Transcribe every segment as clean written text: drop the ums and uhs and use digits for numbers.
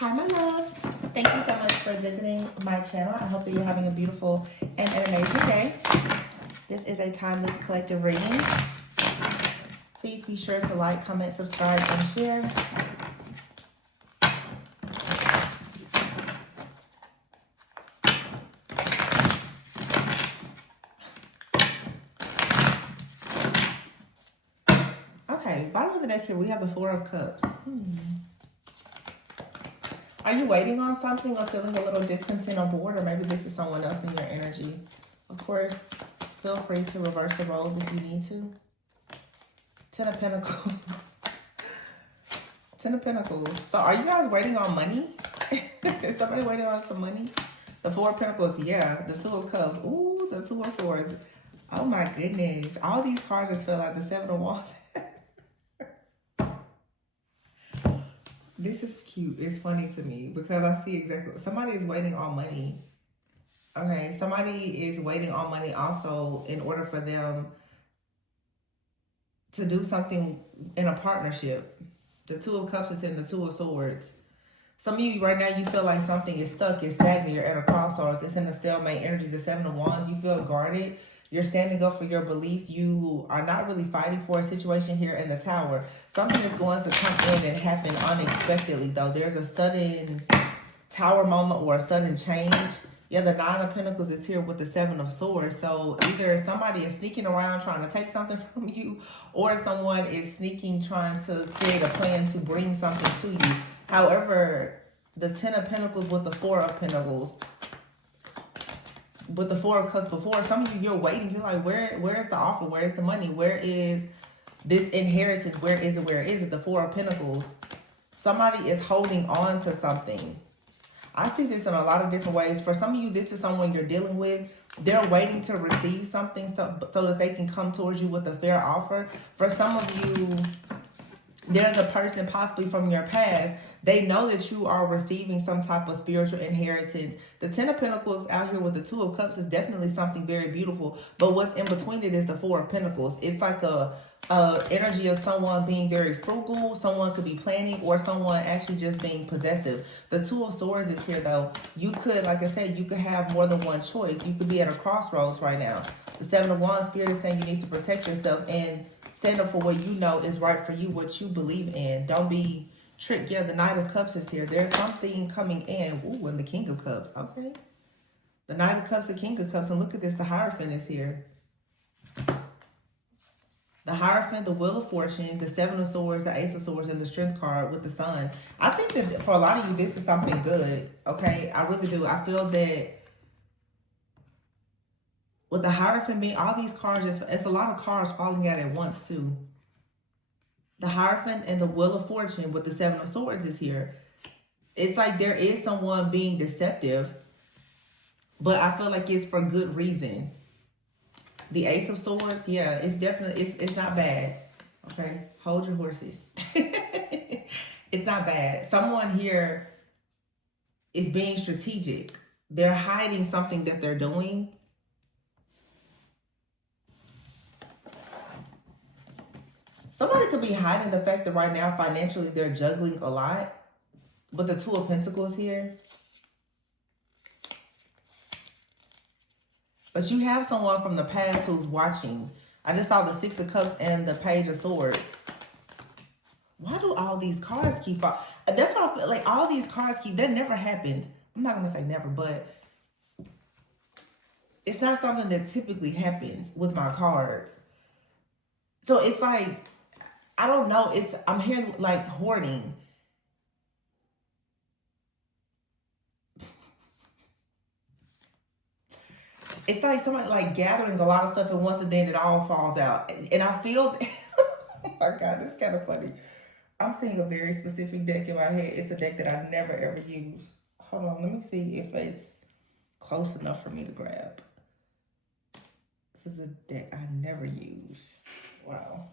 Hi, my loves. Thank you so much for visiting my channel. I hope that you're having a beautiful and an amazing day. This is a timeless collective reading. Please be sure to like, comment, subscribe, and share. Okay, bottom of the deck here, we have the Four of Cups. Are you waiting on something or feeling a little discontent or bored? Or maybe this is someone else in your energy. Of course, feel free to reverse the roles if you need to. Ten of Pentacles. Ten of Pentacles. So are you guys waiting on money? Is somebody waiting on some money? The Four of Pentacles, yeah. The Two of Cups. Ooh, the Two of Swords. Oh my goodness. All these cards just feel like the Seven of Wands. This is cute. It's funny to me because I see exactly. Somebody is waiting on money. Okay. Somebody is waiting on money also in order for them to do something in a partnership. The Two of Cups is in the Two of Swords. Some of you right now, you feel like something is stuck, it's stagnant, you're at a crossroads. It's in the stalemate energy, the Seven of Wands. You feel guarded. You're standing up for your beliefs. You are not really fighting for a situation here in the Tower. Something is going to come in and happen unexpectedly, though. There's a sudden Tower moment or a sudden change. Yeah, the Nine of Pentacles is here with the Seven of Swords. So either somebody is sneaking around trying to take something from you, or someone is sneaking trying to create a plan to bring something to you. However, the Ten of Pentacles with the Four of Pentacles, with the Four of Cups before, some of you, you're waiting. You're like, where's the offer? Where's the money? Where is this inheritance? Where is it? Where is it? The Four of Pentacles. Somebody is holding on to something. I see this in a lot of different ways. For some of you, this is someone you're dealing with. They're waiting to receive something so that they can come towards you with a fair offer. For some of you, there's a person possibly from your past. They know that you are receiving some type of spiritual inheritance. The Ten of Pentacles out here with the Two of Cups is definitely something very beautiful. But what's in between it is the Four of Pentacles. It's like a energy of someone being very frugal. Someone could be planning, or someone actually just being possessive. The Two of Swords is here, though. You could, like I said, you could have more than one choice. You could be at a crossroads right now. The Seven of Wands, Spirit is saying you need to protect yourself and stand up for what you know is right for you, what you believe in. Don't be tricked. Yeah, the Knight of Cups is here. There's something coming in. Ooh, and the King of Cups. Okay. The Knight of Cups, the King of Cups. And look at this. The Hierophant is here. The Hierophant, the Wheel of Fortune, the Seven of Swords, the Ace of Swords, and the Strength card with the Sun. I think that for a lot of you, this is something good. Okay. I really do. I feel that with the Hierophant being, all these cards, it's a lot of cards falling out at once too. The Hierophant and the Wheel of Fortune with the Seven of Swords is here. It's like there is someone being deceptive, but I feel like it's for good reason. The Ace of Swords, yeah, it's definitely, it's not bad. Okay, hold your horses. It's not bad. Someone here is being strategic. They're hiding something that they're doing. Somebody could be hiding the fact that right now, financially, they're juggling a lot. But the Two of Pentacles here. But you have someone from the past who's watching. I just saw the Six of Cups and the Page of Swords. Why do all these cards keep falling? That's what I feel like. All these cards keep... That never happened. I'm not going to say never, but... It's not something that typically happens with my cards. So it's like... I don't know. I'm hearing like hoarding. It's like somebody like gathering a lot of stuff at once and then it all falls out. And I feel, oh my God, this is kind of funny. I'm seeing a very specific deck in my head. It's a deck that I never ever use. Hold on, let me see if it's close enough for me to grab. This is a deck I never use. Wow.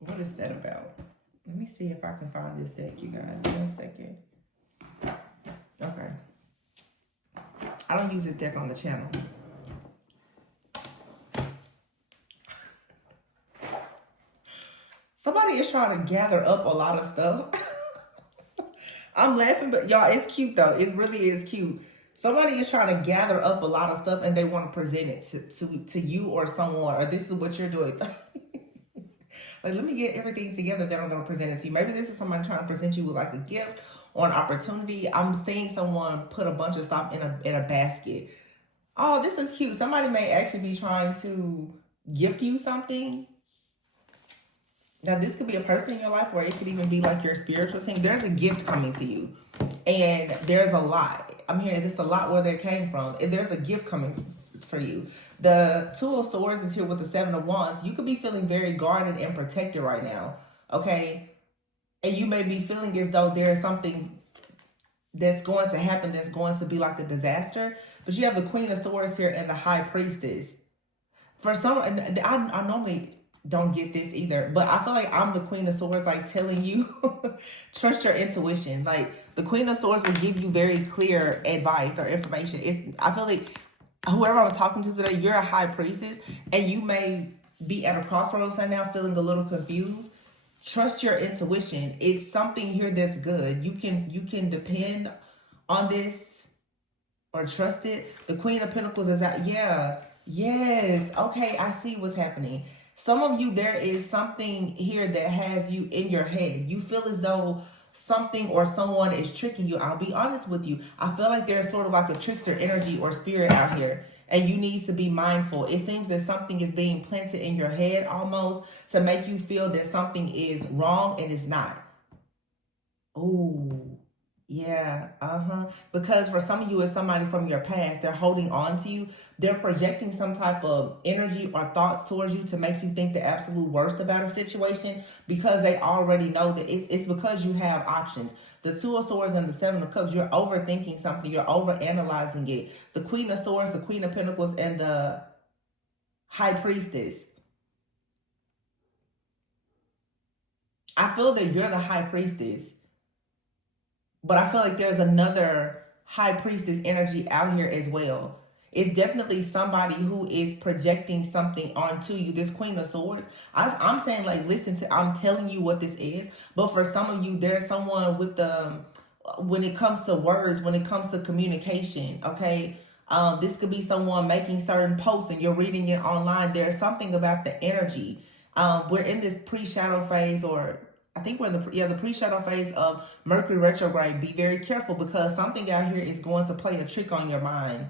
What is that about? Let me see if I can find this deck, you guys. 1 second. Okay. I don't use this deck on the channel. Somebody is trying to gather up a lot of stuff. I'm laughing, but y'all, it's cute though. It really is cute. Somebody is trying to gather up a lot of stuff and they want to present it to you or someone, or this is what you're doing. Like, let me get everything together that I'm going to present it to you. Maybe this is somebody trying to present you with like a gift or an opportunity. I'm seeing someone put a bunch of stuff in a basket. Oh, this is cute. Somebody may actually be trying to gift you something. Now, this could be a person in your life, or it could even be like your spiritual thing. There's a gift coming to you, and there's a lot. I'm hearing this a lot where it came from. And there's a gift coming for you. The Two of Swords is here with the Seven of Wands. You could be feeling very guarded and protected right now, okay? And you may be feeling as though there's something that's going to happen that's going to be like a disaster. But you have the Queen of Swords here and the High Priestess. For some, I normally don't get this either, but I feel like I'm the Queen of Swords, like telling you, trust your intuition. Like the Queen of Swords will give you very clear advice or information. I feel like whoever I'm talking to today, you're a High Priestess, and you may be at a crossroads right now, feeling a little confused. Trust your intuition. It's something here that's good. You can depend on this or trust it. The Queen of Pentacles is out. Yeah. Yes. Okay. I see what's happening. Some of you, there is something here that has you in your head. You feel as though something or someone is tricking you. I'll be honest with you. I feel like there's sort of like a trickster energy or spirit out here, and you need to be mindful. It seems that something is being planted in your head almost to make you feel that something is wrong and it's not. Ooh. Yeah, because for some of you, it's somebody from your past. They're holding on to you. They're projecting some type of energy or thoughts towards you to make you think the absolute worst about a situation, because they already know that it's because you have options. The Two of Swords and the Seven of Cups, you're overthinking something. You're overanalyzing it. The Queen of Swords, the Queen of Pentacles, and the High Priestess. I feel that you're the High Priestess. But I feel like there's another High Priestess energy out here as well. It's definitely somebody who is projecting something onto you. This Queen of Swords, I'm saying, like, listen to, I'm telling you what this is. But for some of you, there's someone with when it comes to words, when it comes to communication, okay? This could be someone making certain posts and you're reading it online. There's something about the energy. We're in this pre-shadow phase, or I think we're in the pre-shadow phase of Mercury retrograde. Be very careful, because something out here is going to play a trick on your mind.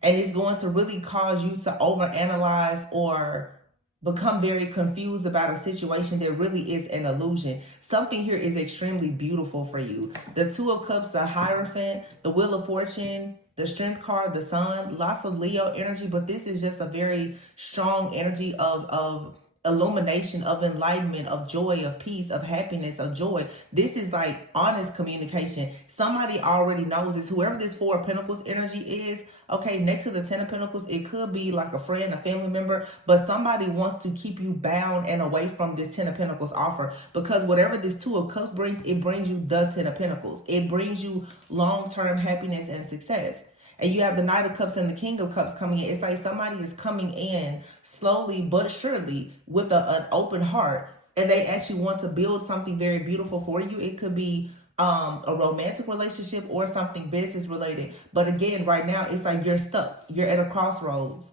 And it's going to really cause you to overanalyze or become very confused about a situation that really is an illusion. Something here is extremely beautiful for you. The Two of Cups, the Hierophant, the Wheel of Fortune, the Strength card, the Sun, lots of Leo energy, but this is just a very strong energy of illumination, of enlightenment, of joy, of peace, of happiness, of joy. This is like honest communication. Somebody already knows this. Whoever this Four of Pentacles energy is, okay, next to the Ten of Pentacles, it could be like a friend, a family member, but somebody wants to keep you bound and away from this Ten of Pentacles offer, because whatever this Two of Cups brings, it brings you the Ten of Pentacles. It brings you long-term happiness and success. And you have the Knight of Cups and the King of Cups coming in. It's like somebody is coming in slowly but surely with an open heart. And they actually want to build something very beautiful for you. It could be a romantic relationship or something business related. But again, right now, it's like you're stuck. You're at a crossroads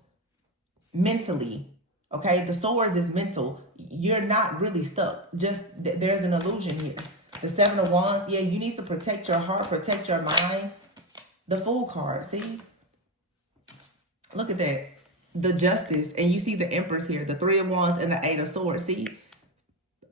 mentally. Okay, the Swords is mental. You're not really stuck. Just there's an illusion here. The Seven of Wands, yeah, you need to protect your heart, protect your mind. The Fool card, see? Look at that. The Justice, and you see the Empress here, the Three of Wands and the Eight of Swords. See?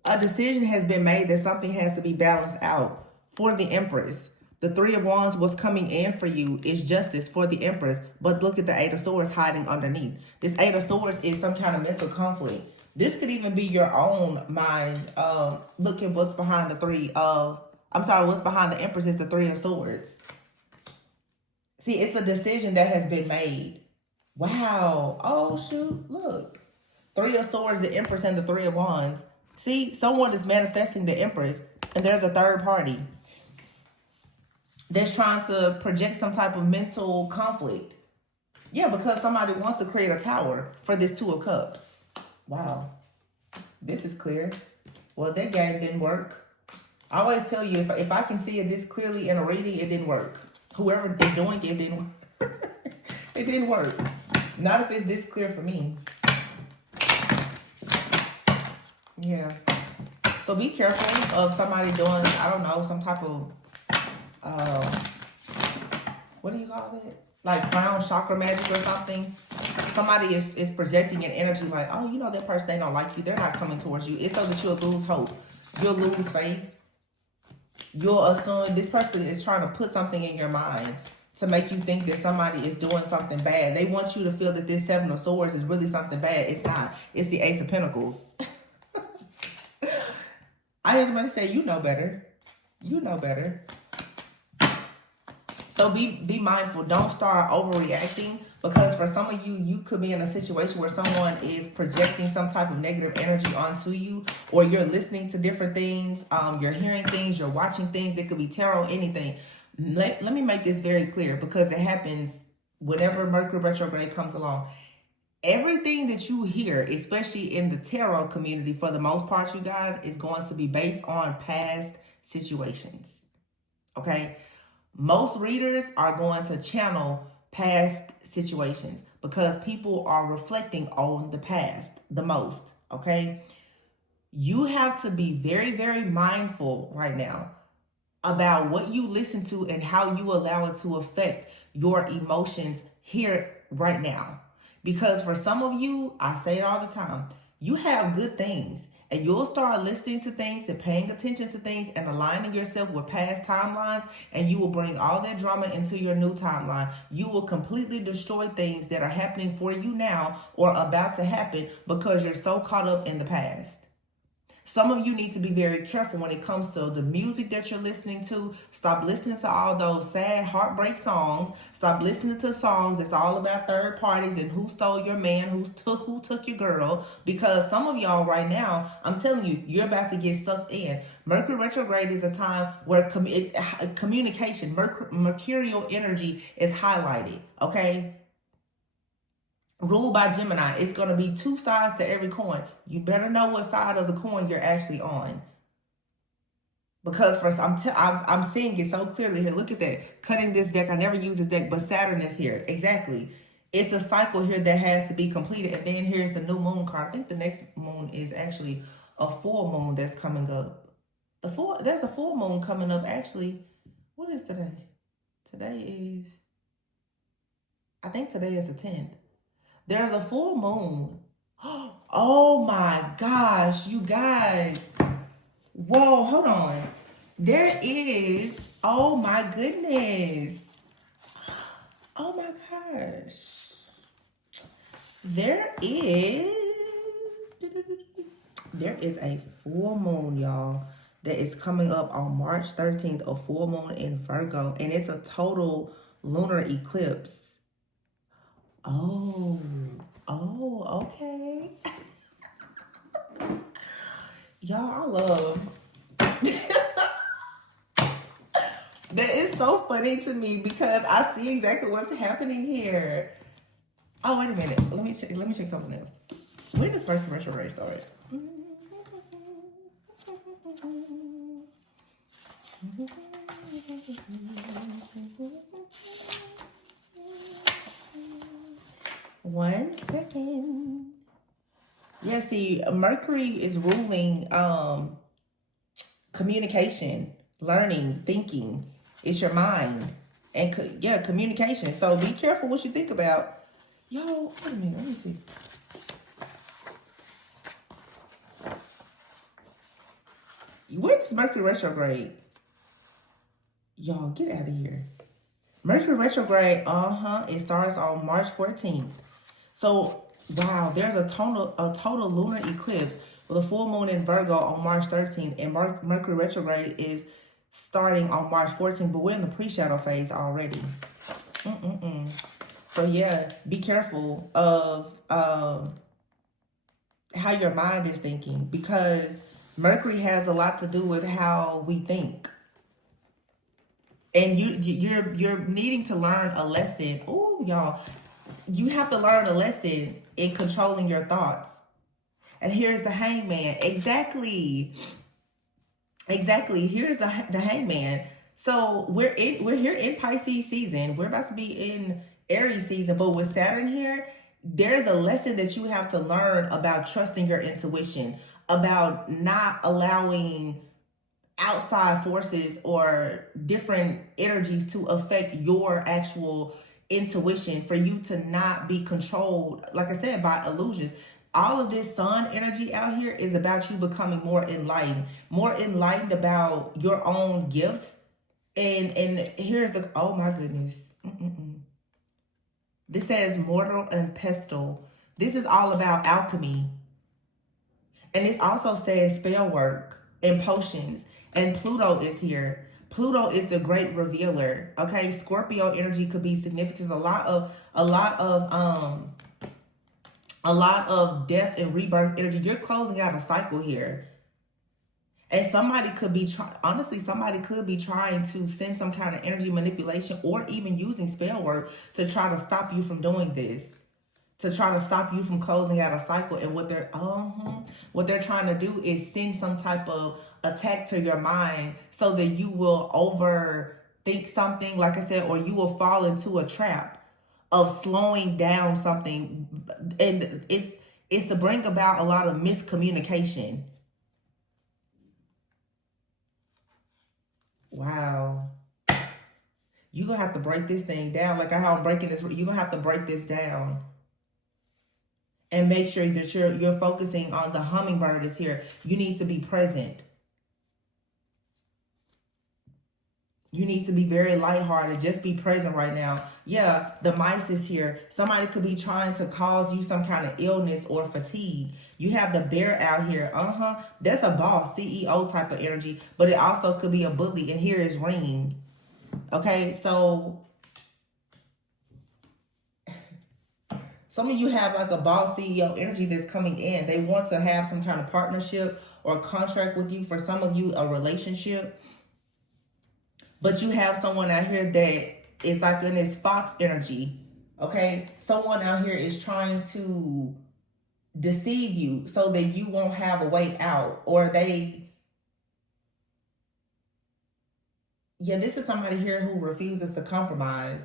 A decision has been made that something has to be balanced out for the Empress. The Three of Wands, what's coming in for you is justice for the Empress, but look at the Eight of Swords hiding underneath. This Eight of Swords is some kind of mental conflict. This could even be your own mind. Look at what's behind the what's behind the Empress is the Three of Swords. See, it's a decision that has been made. Wow. Oh, shoot. Look. Three of Swords, the Empress, and the Three of Wands. See, someone is manifesting the Empress, and there's a third party that's trying to project some type of mental conflict. Yeah, because somebody wants to create a tower for this Two of Cups. Wow. This is clear. Well, that game didn't work. I always tell you, if I can see it this clearly in a reading, it didn't work. Whoever is doing it, it didn't work. It didn't work. Not if it's this clear for me. Yeah. So be careful of somebody doing, I don't know, some type of, what do you call it? Like crown chakra magic or something. Somebody is projecting an energy like, oh, you know that person, they don't like you. They're not coming towards you. It's so that you'll lose hope. You'll lose faith. You'll assume this person is trying to put something in your mind to make you think that somebody is doing something bad. They want you to feel that this Seven of Swords is really something bad. It's not. It's the Ace of Pentacles. I just want to say, you know better. You know better. So be mindful. Don't start overreacting, because for some of you, you could be in a situation where someone is projecting some type of negative energy onto you, or you're listening to different things. You're hearing things, you're watching things. It could be tarot, anything. Let me make this very clear, because it happens whenever Mercury retrograde comes along. Everything that you hear, especially in the tarot community, for the most part, you guys, is going to be based on past situations. Okay? Most readers are going to channel past situations because people are reflecting on the past the most. Okay? You have to be very, very mindful right now about what you listen to and how you allow it to affect your emotions here right now. Because for some of you, I say it all the time, you have good things, and you'll start listening to things and paying attention to things and aligning yourself with past timelines, and you will bring all that drama into your new timeline. You will completely destroy things that are happening for you now or about to happen because you're so caught up in the past. Some of you need to be very careful when it comes to the music that you're listening to. Stop listening to all those sad heartbreak songs. Stop listening to songs that's all about third parties and who stole your man, who took your girl. Because some of y'all right now, I'm telling you, you're about to get sucked in. Mercury retrograde is a time where communication, mercurial energy is highlighted, okay? Ruled by Gemini. It's going to be two sides to every coin. You better know what side of the coin you're actually on. Because first, I'm seeing it so clearly here. Look at that. Cutting this deck. I never use this deck, but Saturn is here. Exactly. It's a cycle here that has to be completed. And then here's the new moon card. I think the next moon is actually a full moon that's coming up. There's a full moon coming up actually. What is today? I think today is the 10th. There's a full moon. Oh my gosh, you guys. Whoa, hold on. There is, oh my goodness. Oh my gosh. There is a full moon, y'all, that is coming up on March 13th, a full moon in Virgo, and it's a total lunar eclipse. Oh, okay. Y'all, I love. That is so funny to me because I see exactly what's happening here. Oh, wait a minute. Let me check something else. When does Mercury retrograde start? One second. Yeah, see, Mercury is ruling communication, learning, thinking. It's your mind. And communication. So be careful what you think about. Yo, wait a minute. Let me see. When is Mercury retrograde? Y'all, get out of here. Mercury retrograde, it starts on March 14th. So, wow, there's a total lunar eclipse with a full moon in Virgo on March 13th, and Mercury retrograde is starting on March 14th, but we're in the pre-shadow phase already. So, yeah, be careful of how your mind is thinking, because Mercury has a lot to do with how we think. And you're needing to learn a lesson. Oh, y'all. You have to learn a lesson in controlling your thoughts. And here's the Hangman. Exactly. Exactly. Here's the Hangman. So we're here in Pisces season. We're about to be in Aries season, but with Saturn here, there's a lesson that you have to learn about trusting your intuition, about not allowing outside forces or different energies to affect your actual intuition, for you to not be controlled, like I said, by illusions. All of this sun energy out here is about you becoming more enlightened about your own gifts. And here's the, oh my goodness. This says mortal and pestle. This is all about alchemy. And this also says spell work and potions. And Pluto is here. Pluto is the great revealer. Okay, Scorpio energy could be significant. A lot of death and rebirth energy. You're closing out a cycle here. And somebody could be honestly, somebody could be trying to send some kind of energy manipulation, or even using spell work to try to stop you from doing this, to try to stop you from closing out a cycle. And what they're trying to do is send some type of attack to your mind, so that you will overthink something, like I said, or you will fall into a trap of slowing down something. And it's to bring about a lot of miscommunication. Wow. You're gonna have to break this thing down. Like how I'm breaking this, you're gonna have to break this down and make sure that you're focusing on the hummingbird is here. You need to be present. You need to be very lighthearted. Just be present right now. Yeah, the mice is here. Somebody could be trying to cause you some kind of illness or fatigue. You have the bear out here. That's a boss, CEO type of energy. But it also could be a bully. And here is ring. Okay, so some of you have like a boss CEO energy that's coming in. They want to have some kind of partnership or contract with you. For some of you, a relationship. But you have someone out here that is like in this fox energy. Okay, someone out here is trying to deceive you so that you won't have a way out. Or this is somebody here who refuses to compromise.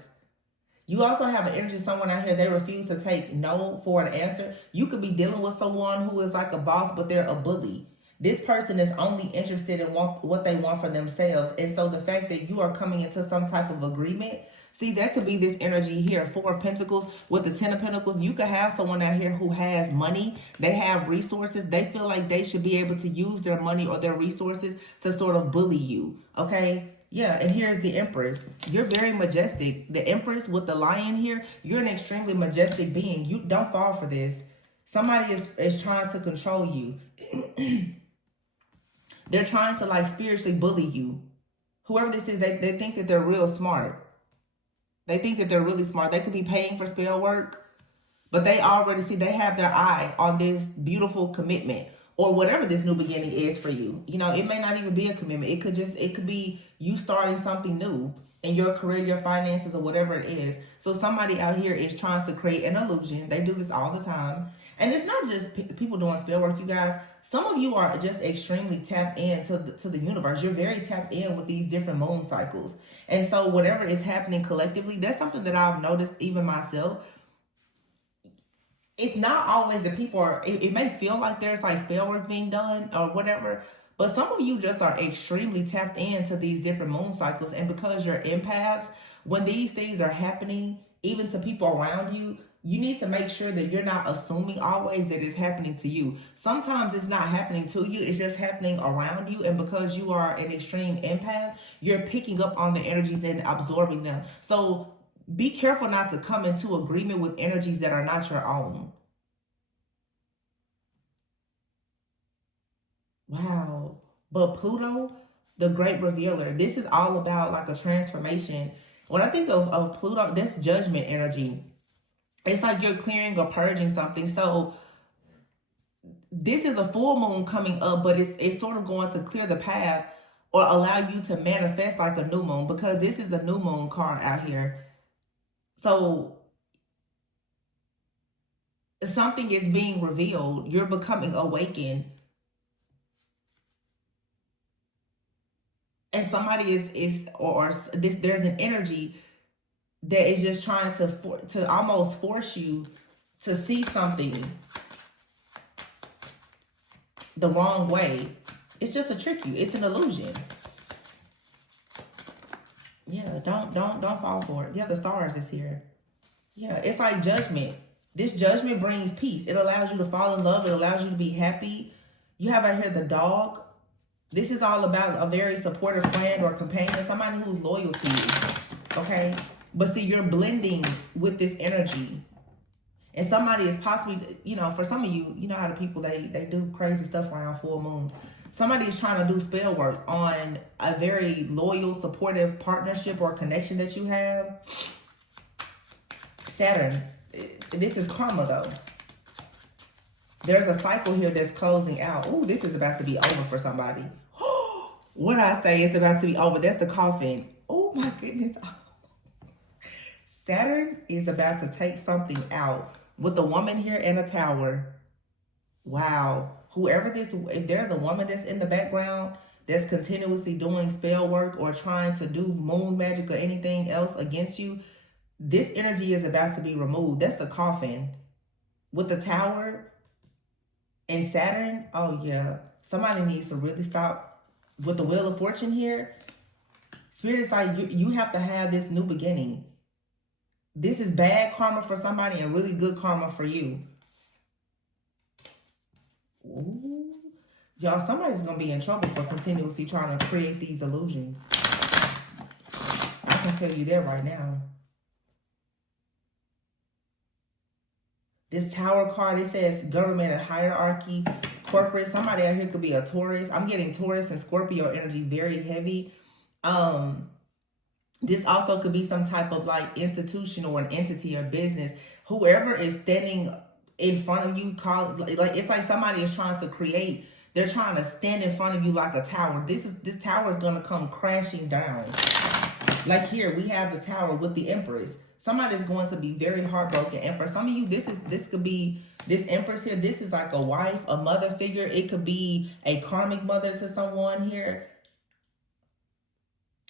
You also have an energy, someone out here, they refuse to take no for an answer. You could be dealing with someone who is like a boss, but they're a bully. This person is only interested in what they want for themselves. And so the fact that you are coming into some type of agreement, see, that could be this energy here. 4 of Pentacles with the 10 of Pentacles. You could have someone out here who has money. They have resources. They feel like they should be able to use their money or their resources to sort of bully you. Okay? Yeah, and here's the Empress. You're very majestic. The Empress with the lion here, you're an extremely majestic being. You don't fall for this. Somebody is trying to control you. They're trying to like spiritually bully you. Whoever this is, they think that they're real smart. They think that they're really smart. They could be paying for spell work, but they already see, they have their eye on this beautiful commitment or whatever this new beginning is for you. You know, it may not even be a commitment. It could be you starting something new in your career, your finances, or whatever it is. So somebody out here is trying to create an illusion. They do this all the time. And it's not just people doing spell work, you guys. Some of you are just extremely tapped into the universe. You're very tapped in with these different moon cycles. And so whatever is happening collectively, that's something that I've noticed even myself. It's not always that people are, it may feel like there's like spell work being done or whatever, but some of you just are extremely tapped into these different moon cycles. And because you're empaths, when these things are happening, even to people around you, you need to make sure that you're not assuming always that it's happening to you. Sometimes it's not happening to you, it's just happening around you. And because you are an extreme empath, you're picking up on the energies and absorbing them. So be careful not to come into agreement with energies that are not your own. Wow. But Pluto, the great revealer, this is all about like a transformation. When I think of Pluto, that's judgment energy. It's like you're clearing or purging something. So this is a full moon coming up, but it's sort of going to clear the path or allow you to manifest like a new moon, because this is a new moon card out here. So something is being revealed. You're becoming awakened. And somebody or this, there's an energy that is just trying to almost force you to see something the wrong way. It's just to trick you. It's an illusion. Yeah, don't fall for it. Yeah, the stars is here. Yeah, it's like judgment. This judgment brings peace. It allows you to fall in love. It allows you to be happy. You have out here the dog. This is all about a very supportive friend or companion, somebody who's loyal to you, okay? But see, you're blending with this energy. And somebody is possibly, you know, for some of you, you know how the people, they do crazy stuff around full moons. Somebody is trying to do spell work on a very loyal, supportive partnership or connection that you have. Saturn, this is karma though. There's a cycle here that's closing out. Oh, this is about to be over for somebody. What I say, it's about to be over. That's the coffin. Oh my goodness. Saturn is about to take something out with a woman here and a tower. Wow. Whoever this, if there's a woman that's in the background that's continuously doing spell work or trying to do moon magic or anything else against you, this energy is about to be removed. That's the coffin. With the tower and Saturn, oh yeah. Somebody needs to really stop with the Wheel of Fortune here. Spirit is like, you have to have this new beginning. This is bad karma for somebody and really good karma for you. Ooh. Y'all, somebody's going to be in trouble for continuously trying to create these illusions. I can tell you that right now. This Tower card, it says government and hierarchy, corporate. Somebody out here could be a Taurus. I'm getting Taurus and Scorpio energy very heavy. This also could be some type of like institution or an entity or business. Whoever is standing in front of you, like it's like somebody is trying to create. They're trying to stand in front of you like a tower. This tower is gonna come crashing down. Like here, we have the tower with the Empress. Somebody's going to be very heartbroken. And for some of you, this could be this Empress here. This is like a wife, a mother figure. It could be a karmic mother to someone here.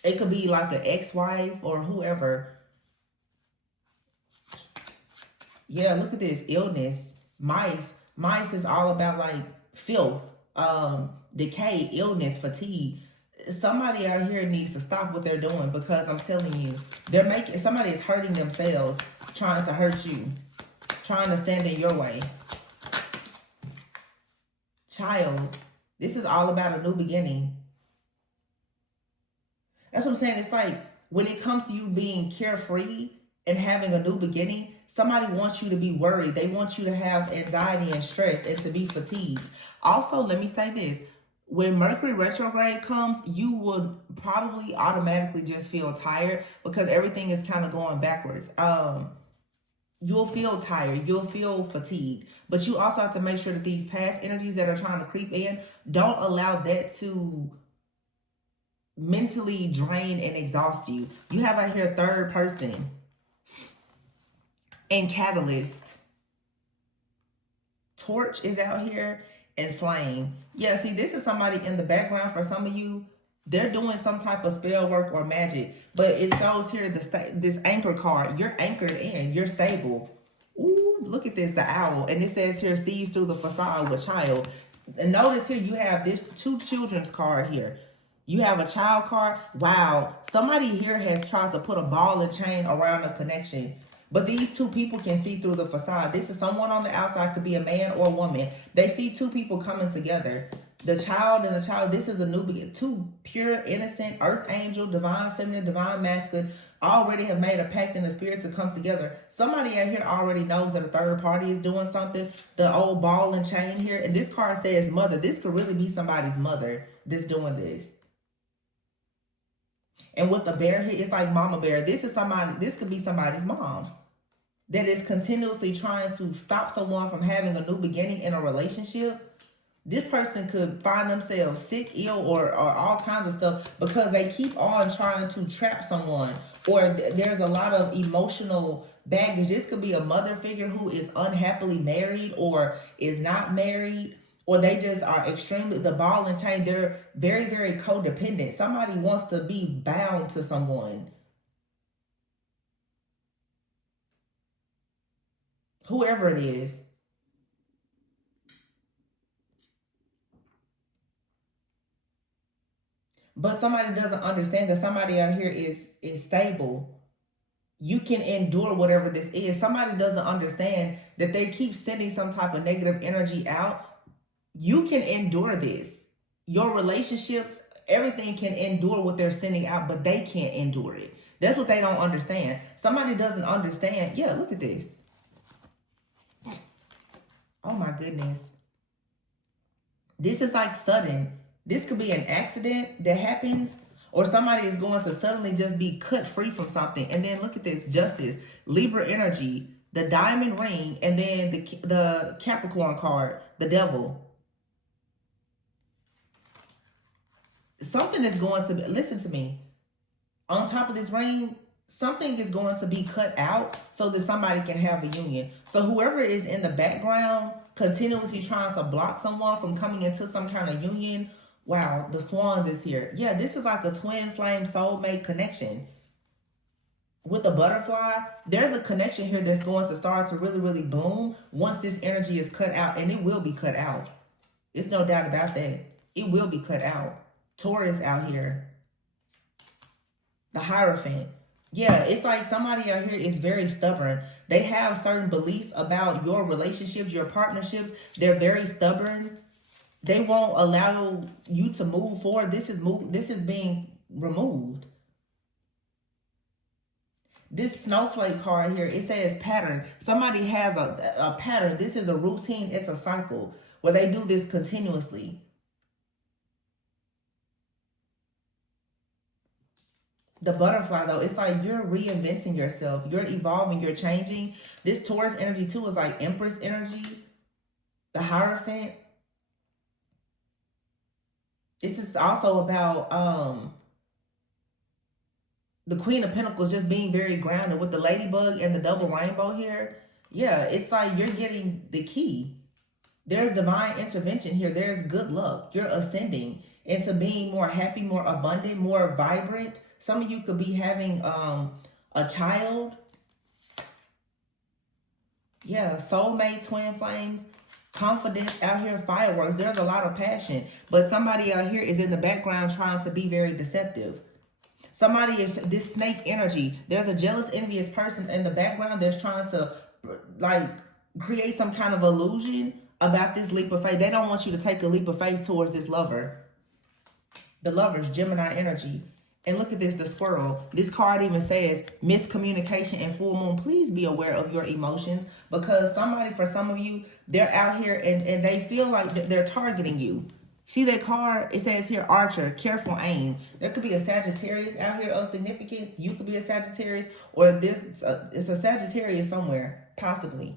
It could be like an ex-wife or whoever. Yeah, look at this. Illness. Mice. Mice is all about like filth, decay, illness, fatigue. Somebody out here needs to stop what they're doing, because I'm telling you, somebody is hurting themselves trying to hurt you, trying to stand in your way. Child, this is all about a new beginning. That's what I'm saying. It's like when it comes to you being carefree and having a new beginning, somebody wants you to be worried. They want you to have anxiety and stress and to be fatigued. Also, let me say this. When Mercury retrograde comes, you would probably automatically just feel tired because everything is kind of going backwards. You'll feel tired. You'll feel fatigued. But you also have to make sure that these past energies that are trying to creep in, don't allow that to mentally drain and exhaust you. You have out here third person and catalyst. Torch is out here and flame. Yeah, see, this is somebody in the background. For some of you, they're doing some type of spell work or magic, but it shows here this anchor card. You're anchored in. You're stable. Ooh, look at this, the owl. And it says here, sees through the facade with child. And notice here, you have this 2 children's card here. You have a child card. Wow. Somebody here has tried to put a ball and chain around a connection. But these 2 people can see through the facade. This is someone on the outside, could be a man or a woman. They see 2 people coming together. The child and the child, this is a new beginning. 2 pure, innocent, earth angel, divine feminine, divine masculine, already have made a pact in the spirit to come together. Somebody out here already knows that a third party is doing something. The old ball and chain here. And this card says mother. This could really be somebody's mother that's doing this. And with the bear here, it's like mama bear. This could be somebody's mom that is continuously trying to stop someone from having a new beginning in a relationship. This person could find themselves sick, ill, or all kinds of stuff because they keep on trying to trap someone. Or there's a lot of emotional baggage. This could be a mother figure who is unhappily married or is not married, or they just are extremely, the ball and chain, they're very, very codependent. Somebody wants to be bound to someone. Whoever it is. But somebody doesn't understand that somebody out here is stable. You can endure whatever this is. Somebody doesn't understand that they keep sending some type of negative energy out. You can endure this. Your relationships, everything can endure what they're sending out, but they can't endure it. That's what they don't understand. Somebody doesn't understand. Yeah, look at this. Oh my goodness. This is like sudden. This could be an accident that happens, or somebody is going to suddenly just be cut free from something. And then look at this, justice, Libra energy, the diamond ring, and then the Capricorn card, the devil. Something is going to be, listen to me, on top of this ring, something is going to be cut out so that somebody can have a union. So whoever is in the background continuously trying to block someone from coming into some kind of union. Wow, the swans is here. Yeah, this is like a twin flame soulmate connection. With the butterfly, there's a connection here that's going to start to really, really bloom once this energy is cut out. And it will be cut out. There's no doubt about that. It will be cut out. Taurus out here. The Hierophant. Yeah, it's like somebody out here is very stubborn. They have certain beliefs about your relationships, your partnerships. They're very stubborn. They won't allow you to move forward. This is being removed. This snowflake card here, it says pattern. Somebody has a pattern. This is a routine. It's a cycle where they do this continuously. The butterfly, though, it's like you're reinventing yourself. You're evolving. You're changing. This Taurus energy, too, is like Empress energy. The Hierophant. This is also about the Queen of Pentacles just being very grounded with the ladybug and the double rainbow here. Yeah, it's like you're getting the key. There's divine intervention here. There's good luck. You're ascending into being more happy, more abundant, more vibrant. Some of you could be having a child. Yeah, soulmate, twin flames. Confidence out here, fireworks. There's a lot of passion, but somebody out here is in the background trying to be very deceptive. Somebody is this snake energy. There's a jealous, envious person in the background that's trying to like create some kind of illusion about this leap of faith. They don't want you to take a leap of faith towards this lover. The Lovers, Gemini energy. And look at this, the squirrel. This card even says miscommunication and full moon. Please be aware of your emotions, because somebody, for some of you, they're out here and they feel like they're targeting you. See that card? It says here, Archer, careful aim. There could be a Sagittarius out here of significance. You could be a Sagittarius, or it's a Sagittarius somewhere, possibly.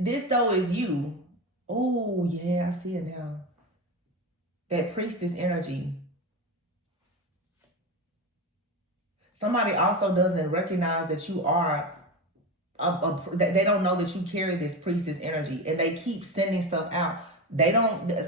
This, though, is you. Oh, yeah, I see it now. That priestess energy. Somebody also doesn't recognize that you are, they don't know that you carry this priestess energy, and they keep sending stuff out.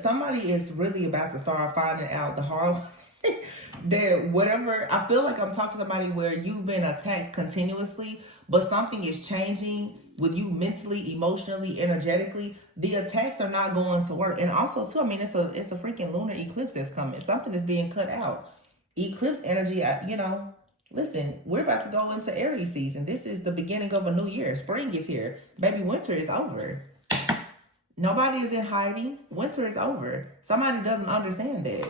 Somebody is really about to start finding out the hard way. That whatever, I feel like I'm talking to somebody where you've been attacked continuously, but something is changing with you mentally, emotionally, energetically. The attacks are not going to work. And also, too, I mean, it's a freaking lunar eclipse that's coming. Something is being cut out. Eclipse energy, listen, we're about to go into Aries season. This is the beginning of a new year. Spring is here. Baby, winter is over. Nobody is in hiding. Winter is over. Somebody doesn't understand that.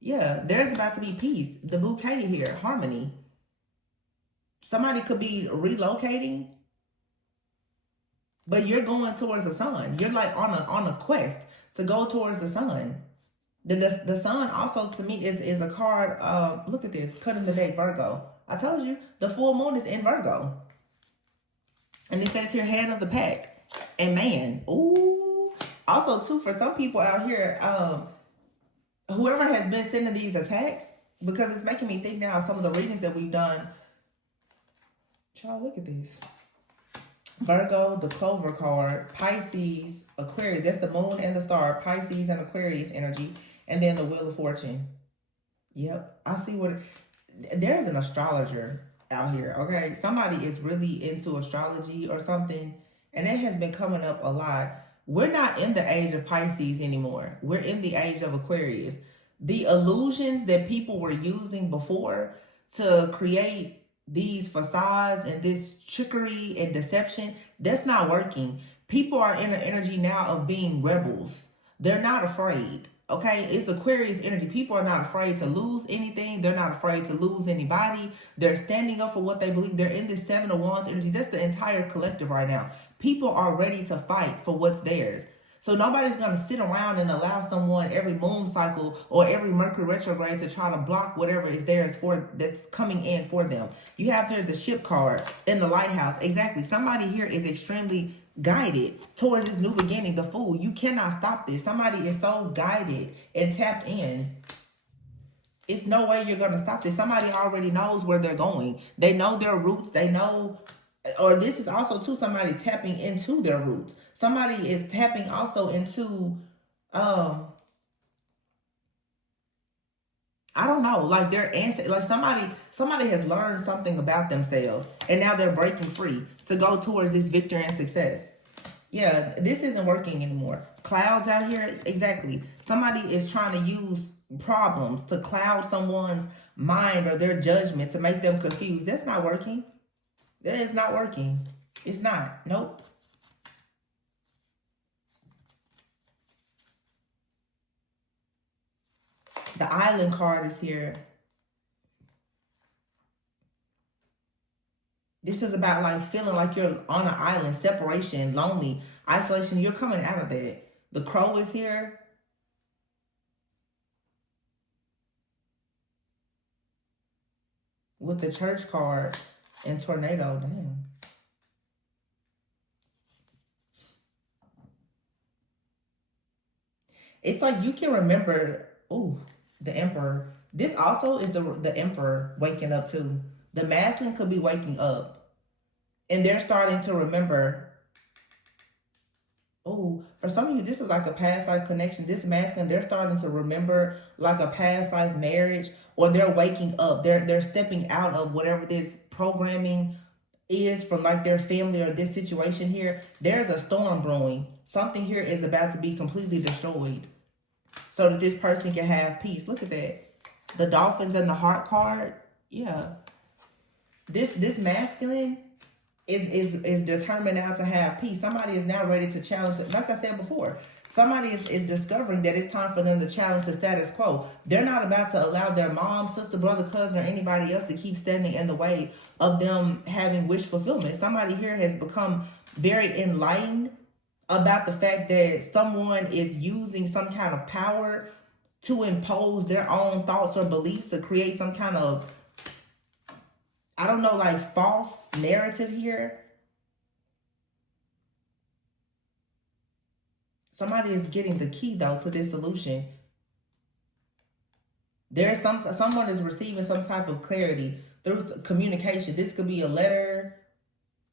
Yeah, there's about to be peace. The bouquet here, harmony. Somebody could be relocating, but you're going towards the sun. You're like on a quest to go towards the sun. The sun also, to me, is a card of, look at this, cutting the day, Virgo. I told you, the full moon is in Virgo. And it says here, head of the pack. And man, ooh. Also, too, for some people out here, whoever has been sending these attacks, because it's making me think now of some of the readings that we've done Y'all, look at this. Virgo, the Clover card, Pisces, Aquarius. That's the moon and the star. Pisces and Aquarius energy. And then the Wheel of Fortune. Yep. I see what... There's an astrologer out here, okay? Somebody is really into astrology or something. And it has been coming up a lot. We're not in the age of Pisces anymore. We're in the age of Aquarius. The illusions that people were using before to create these facades and this trickery and deception, that's not working. People are in the energy now of being rebels. They're not afraid. Okay, it's Aquarius energy. People are not afraid to lose anything. They're not afraid to lose anybody. They're standing up for what they believe. They're in this Seven of Wands energy. That's the entire collective right now. People are ready to fight for what's theirs. So nobody's going to sit around and allow someone every moon cycle or every Mercury retrograde to try to block whatever is theirs for that's coming in for them. You have here the Ship card in the Lighthouse. Exactly. Somebody here is extremely guided towards this new beginning. The Fool. You cannot stop this. Somebody is so guided and tapped in. It's no way you're going to stop this. Somebody already knows where they're going. They know their roots. They know... Or this is also too somebody tapping into their roots. Somebody is tapping also into I don't know, like their ancestors, like somebody has learned something about themselves and now they're breaking free to go towards this victory and success. Yeah, this isn't working anymore. Clouds out here, exactly. Somebody is trying to use problems to cloud someone's mind or their judgment to make them confused. That's not working. That is not working. It's not. Nope. The Island card is here. This is about like feeling like you're on an island, separation, lonely, isolation. You're coming out of that. The Crow is here. With the Church card and Tornado. Damn. It's like you can remember, ooh, the Emperor. This also is the Emperor waking up too. The masculine could be waking up. And they're starting to remember. Oh, for some of you, this is like a past life connection. This masculine, they're starting to remember like a past life marriage, or they're waking up. They're stepping out of whatever this programming is from like their family or this situation here. There's a storm brewing. Something here is about to be completely destroyed so that this person can have peace. Look at that. The Dolphins and the Heart card. Yeah. This masculine is determined now to have peace. Somebody is now ready to challenge it. Like I said before, somebody is discovering that it's time for them to challenge the status quo. They're not about to allow their mom, sister, brother, cousin, or anybody else to keep standing in the way of them having wish fulfillment. Somebody here has become very enlightened about the fact that someone is using some kind of power to impose their own thoughts or beliefs to create some kind of, I don't know, like false narrative here. Somebody is getting the key though to this solution. There's someone is receiving some type of clarity through communication. This could be a letter,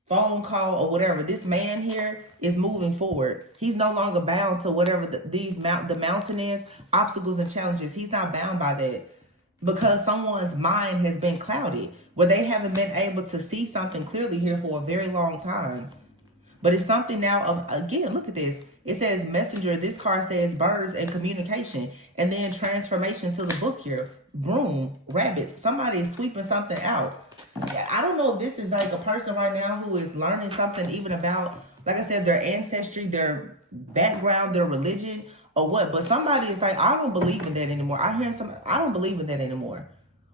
phone call, or whatever. This man here is moving forward. He's no longer bound to whatever the mountain is, obstacles and challenges. He's not bound by that because someone's mind has been clouded where they haven't been able to see something clearly here for a very long time. But it's something now of, again, look at this. It says messenger. This card says birds and communication. And then transformation to the book here. Broom, rabbits. Somebody is sweeping something out. I don't know if this is like a person right now who is learning something even about, like I said, their ancestry, their background, their religion, or what. But somebody is like, I don't believe in that anymore. I don't believe in that anymore.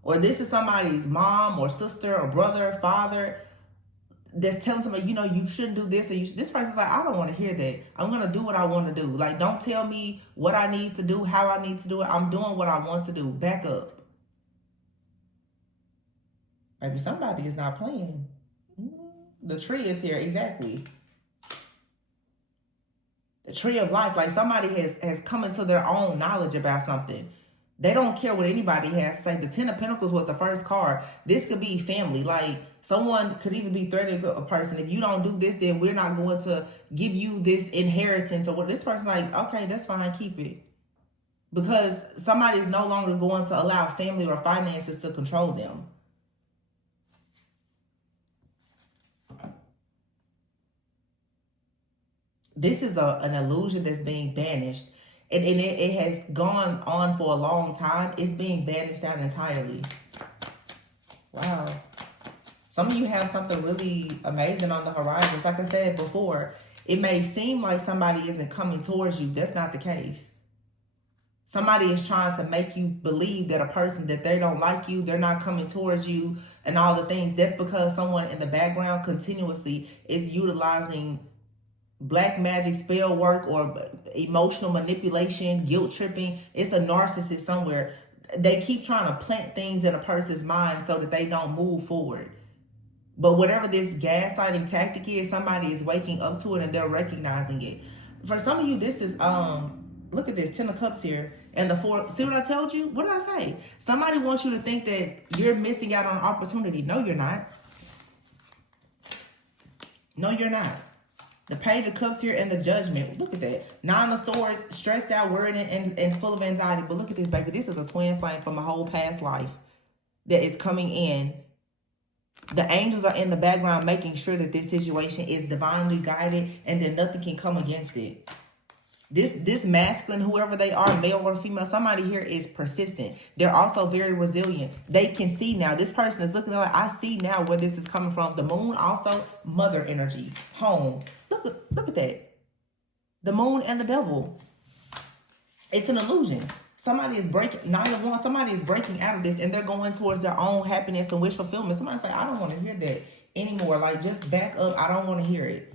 Or this is somebody's mom or sister or brother, father, that's telling somebody, you know, you shouldn't do this. Or this person's like, I don't want to hear that. I'm going to do what I want to do. Like, don't tell me what I need to do, how I need to do it. I'm doing what I want to do. Back up. Maybe somebody is not playing. The tree is here. Exactly. The tree of life. Like somebody has come into their own knowledge about something. They don't care what anybody has to say. The Ten of Pentacles was the first card. This could be family. Like, someone could even be threatening a person. If you don't do this, then we're not going to give you this inheritance. Or what. This person's like, okay, that's fine, keep it. Because somebody is no longer going to allow family or finances to control them. This is an illusion that's being banished. And it has gone on for a long time. It's being banished out entirely. Wow. Some of you have something really amazing on the horizon. Like I said before, it may seem like somebody isn't coming towards you. That's not the case. Somebody is trying to make you believe that a person, that they don't like you, they're not coming towards you, and all the things. That's because someone in the background continuously is utilizing black magic, spell work, or emotional manipulation, guilt tripping. It's a narcissist somewhere. They keep trying to plant things in a person's mind so that they don't move forward. But whatever this gaslighting tactic is, somebody is waking up to it and they're recognizing it. For some of you, this is, look at this, 10 of Cups here. And the 4, see what I told you? What did I say? Somebody wants you to think that you're missing out on an opportunity. No, you're not. No, you're not. The Page of Cups here and the Judgment. Look at that. 9 of Swords, stressed out, worried, and full of anxiety. But look at this, baby. This is a twin flame from a whole past life that is coming in. The angels are in the background making sure that this situation is divinely guided and that nothing can come against it. This masculine, whoever they are, male or female, somebody here is persistent. They're also very resilient. They can see now. This person is looking like, I see now where this is coming from. The moon, also mother energy, home. Look at that. The moon and the devil. It's an illusion. Somebody is breaking, 9 of Wands, somebody is breaking out of this and they're going towards their own happiness and wish fulfillment. Somebody say, I don't want to hear that anymore. Like, just back up. I don't want to hear it.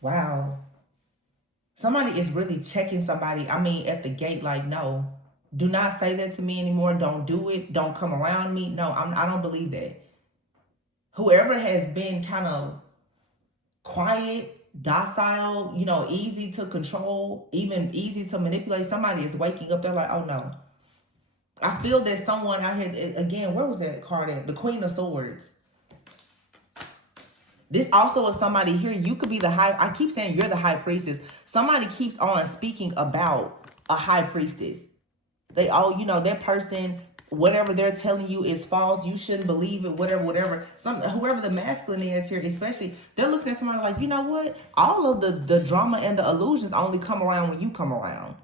Wow. Somebody is really checking somebody, at the gate, like, no, do not say that to me anymore. Don't do it. Don't come around me. No, I don't believe that. Whoever has been kind of quiet, docile, easy to control, even easy to manipulate, somebody is waking up. They're like, oh, no. I feel that someone out here, again, where was that card at? The Queen of Swords. This also is somebody here. You could be the high. I keep saying you're the high priestess. Somebody keeps on speaking about a high priestess. They all, that person, whatever they're telling you is false. You shouldn't believe it, whatever. Whoever the masculine is here, especially, they're looking at somebody like, you know what? All of the drama and the illusions only come around when you come around.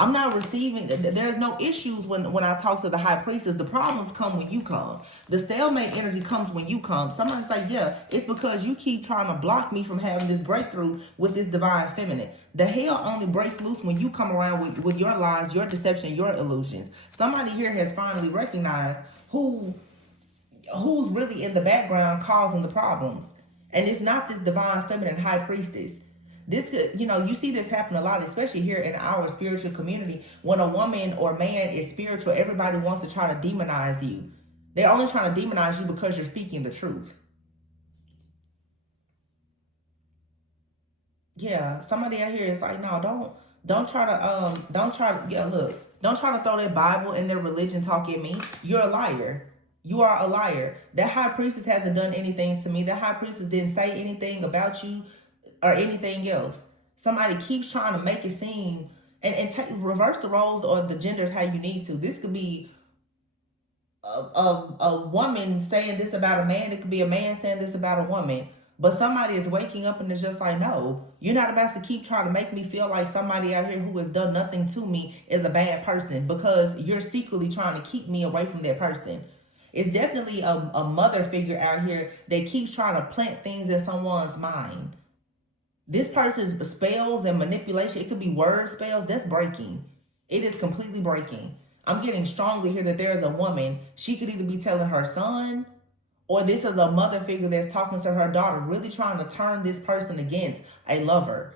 I'm not receiving, there's no issues when I talk to the high priestess. The problems come when you come. The stalemate energy comes when you come. Somebody's like, yeah, it's because you keep trying to block me from having this breakthrough with this divine feminine. The hell only breaks loose when you come around with your lies, your deception, your illusions. Somebody here has finally recognized who's really in the background causing the problems. And it's not this divine feminine high priestess. This could, you see this happen a lot, especially here in our spiritual community. When a woman or man is spiritual, everybody wants to try to demonize you. They're only trying to demonize you because you're speaking the truth. Yeah, somebody out here is like, no, don't try to throw that Bible and their religion talk at me. You're a liar. You are a liar. That high priestess hasn't done anything to me. That high priestess didn't say anything about you or anything else. Somebody keeps trying to make it seem and reverse the roles or the genders how you need to. This could be a woman saying this about a man. It could be a man saying this about a woman. But somebody is waking up and it's just like, no, you're not about to keep trying to make me feel like somebody out here who has done nothing to me is a bad person, because you're secretly trying to keep me away from that person. It's definitely a mother figure out here that keeps trying to plant things in someone's mind. This person's spells and manipulation, it could be word spells, that's breaking. It is completely breaking. I'm getting strongly here that there is a woman. She could either be telling her son, or this is a mother figure that's talking to her daughter, really trying to turn this person against a lover.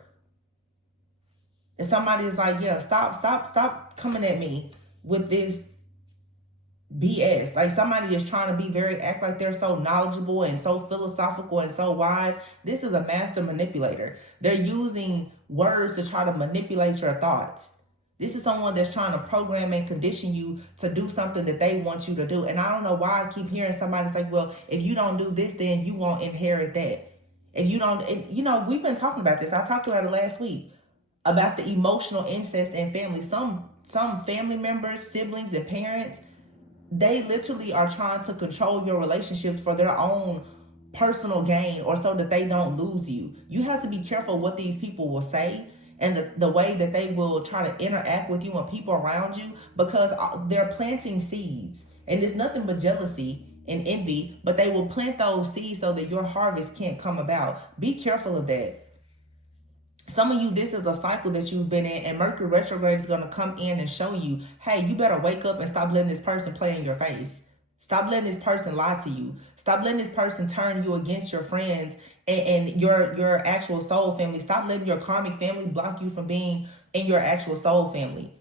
And somebody is like, yeah, stop coming at me with this BS. Like, somebody is trying to act like they're so knowledgeable and so philosophical and so wise. This is a master manipulator. They're using words to try to manipulate your thoughts. This is someone that's trying to program and condition you to do something that they want you to do. And I don't know why I keep hearing somebody say, well, if you don't do this, then you won't inherit that. If you don't, you know, we've been talking about this. I talked about it last week about the emotional incest in family. Some family members, siblings, and parents, they literally are trying to control your relationships for their own personal gain or so that they don't lose you. You have to be careful what these people will say and the way that they will try to interact with you and people around you, because they're planting seeds. And it's nothing but jealousy and envy, but they will plant those seeds so that your harvest can't come about. Be careful of that. Some of you, this is a cycle that you've been in, and Mercury retrograde is going to come in and show you, hey, you better wake up and stop letting this person play in your face. Stop letting this person lie to you. Stop letting this person turn you against your friends and your actual soul family. Stop letting your karmic family block you from being in your actual soul family.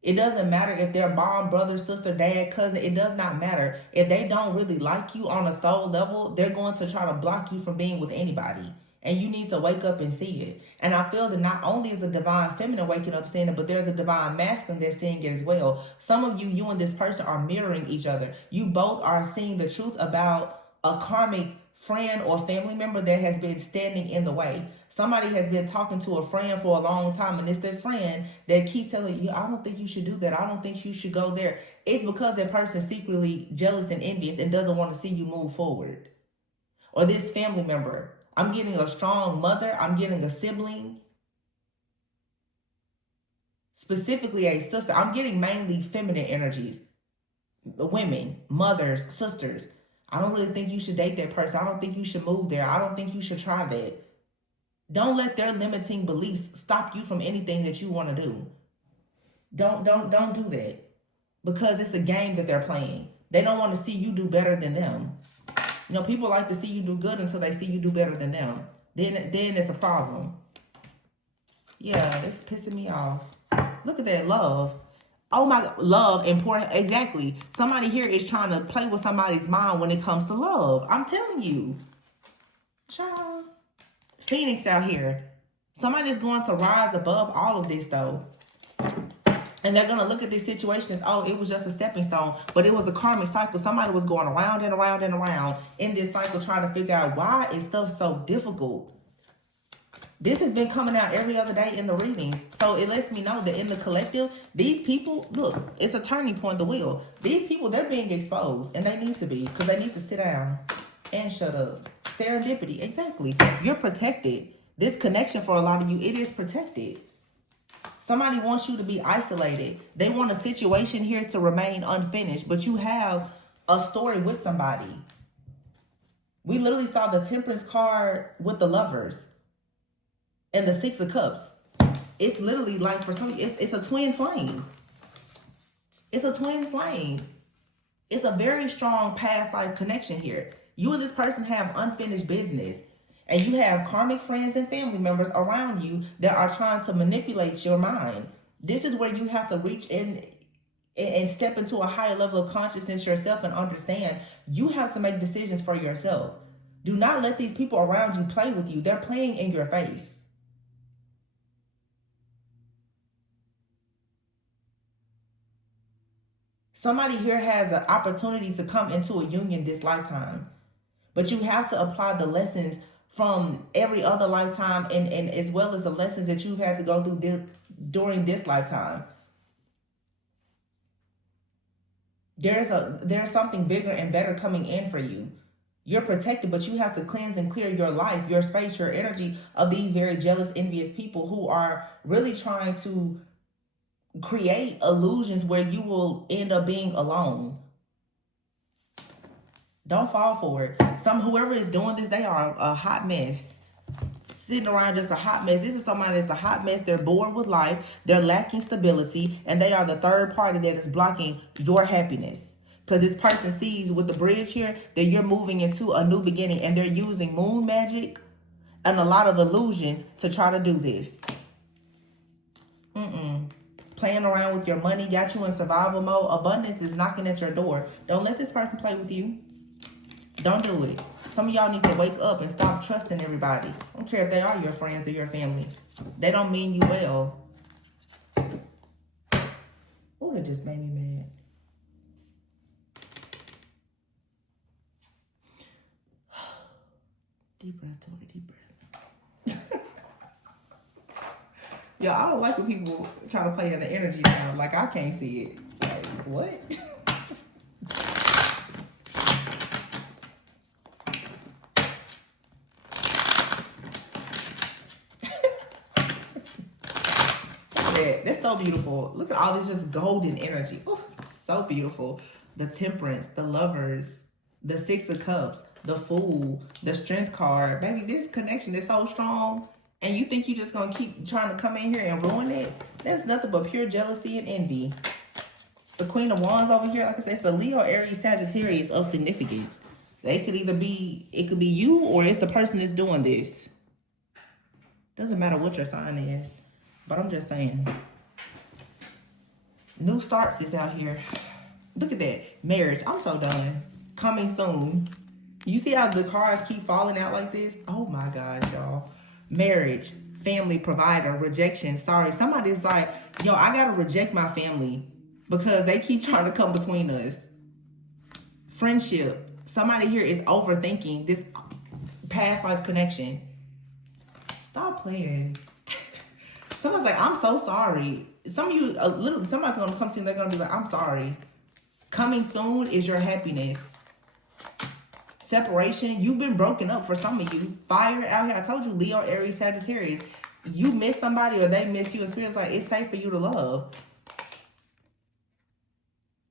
It doesn't matter if they're mom, brother, sister, dad, cousin. It does not matter. If they don't really like you on a soul level, they're going to try to block you from being with anybody. And you need to wake up and see it. And I feel that not only is a divine feminine waking up seeing it, but there's a divine masculine that's seeing it as well. Some of you, you and this person are mirroring each other. You both are seeing the truth about a karmic friend or family member that has been standing in the way. Somebody has been talking to a friend for a long time, and it's that friend that keeps telling you, I don't think you should do that. I don't think you should go there. It's because that person's secretly jealous and envious and doesn't want to see you move forward. Or this family member. I'm getting a strong mother. I'm getting a sibling. Specifically a sister. I'm getting mainly feminine energies. Women, mothers, sisters. I don't really think you should date that person. I don't think you should move there. I don't think you should try that. Don't let their limiting beliefs stop you from anything that you want to do. Don't do that. Because it's a game that they're playing. They don't want to see you do better than them. You know, people like to see you do good until they see you do better than them. Then it's a problem. Yeah, it's pissing me off. Look at that, love. Oh my God, love, important. Exactly. Somebody here is trying to play with somebody's mind when it comes to love. I'm telling you. Child. Phoenix out here. Somebody's going to rise above all of this, though. And they're going to look at this situation as, oh, it was just a stepping stone. But it was a karmic cycle. Somebody was going around and around and around in this cycle trying to figure out why is stuff so difficult. This has been coming out every other day in the readings. So it lets me know that in the collective, these people, look, it's a turning point, the wheel. These people, they're being exposed. And they need to be. Because they need to sit down and shut up. Serendipity. Exactly. You're protected. This connection for a lot of you, it is protected. Somebody wants you to be isolated. They want a situation here to remain unfinished, but you have a story with somebody. We literally saw the Temperance card with the Lovers and the Six of Cups. It's literally like for some, it's a twin flame. It's a twin flame. It's a very strong past life connection here. You and this person have unfinished business. And you have karmic friends and family members around you that are trying to manipulate your mind. This is where you have to reach in and step into a higher level of consciousness yourself and understand you have to make decisions for yourself. Do not let these people around you play with you. They're playing in your face. Somebody here has an opportunity to come into a union this lifetime. But you have to apply the lessons from every other lifetime and as well as the lessons that you've had to go through during this lifetime. There's something bigger and better coming in for you. You're protected, but you have to cleanse and clear your life, your space, your energy of these very jealous, envious people who are really trying to create illusions where you will end up being alone. Don't fall for it. Whoever is doing this, they are a hot mess. Sitting around just a hot mess. This is somebody that's a hot mess. They're bored with life. They're lacking stability. And they are the third party that is blocking your happiness. Because this person sees with the bridge here that you're moving into a new beginning. And they're using moon magic and a lot of illusions to try to do this. Playing around with your money got you in survival mode. Abundance is knocking at your door. Don't let this person play with you. Don't do it. Some of y'all need to wake up and stop trusting everybody. I don't care if they are your friends or your family. They don't mean you well. it just made me mad. Deep breath, Tori, deep breath. Yeah, I don't like when people try to play in the energy now. Like, I can't see it. Like, what? Yeah, that's so beautiful. Look at all this just golden energy. Oh, so beautiful. The Temperance, the Lovers, the Six of Cups, the Fool, the Strength card. Baby, this connection is so strong. And you think you're just going to keep trying to come in here and ruin it? That's nothing but pure jealousy and envy. The Queen of Wands over here, like I said, it's a Leo, Aries, Sagittarius of significance. They could either be, it could be you or it's the person that's doing this. Doesn't matter what your sign is. But I'm just saying. New starts is out here. Look at that. Marriage. I'm so done. Coming soon. You see how the cards keep falling out like this? Oh my God, y'all. Marriage, family, provider, rejection. Sorry, somebody's like, yo, I gotta reject my family because they keep trying to come between us. Friendship. Somebody here is overthinking this past life connection. Stop playing. Someone's like, I'm so sorry. Some of you, somebody's gonna come to you and they're gonna be like, I'm sorry. Coming soon is your happiness. Separation, you've been broken up for some of you. Fire out here. I told you, Leo, Aries, Sagittarius. You miss somebody or they miss you. And Spirit's like, it's safe for you to love.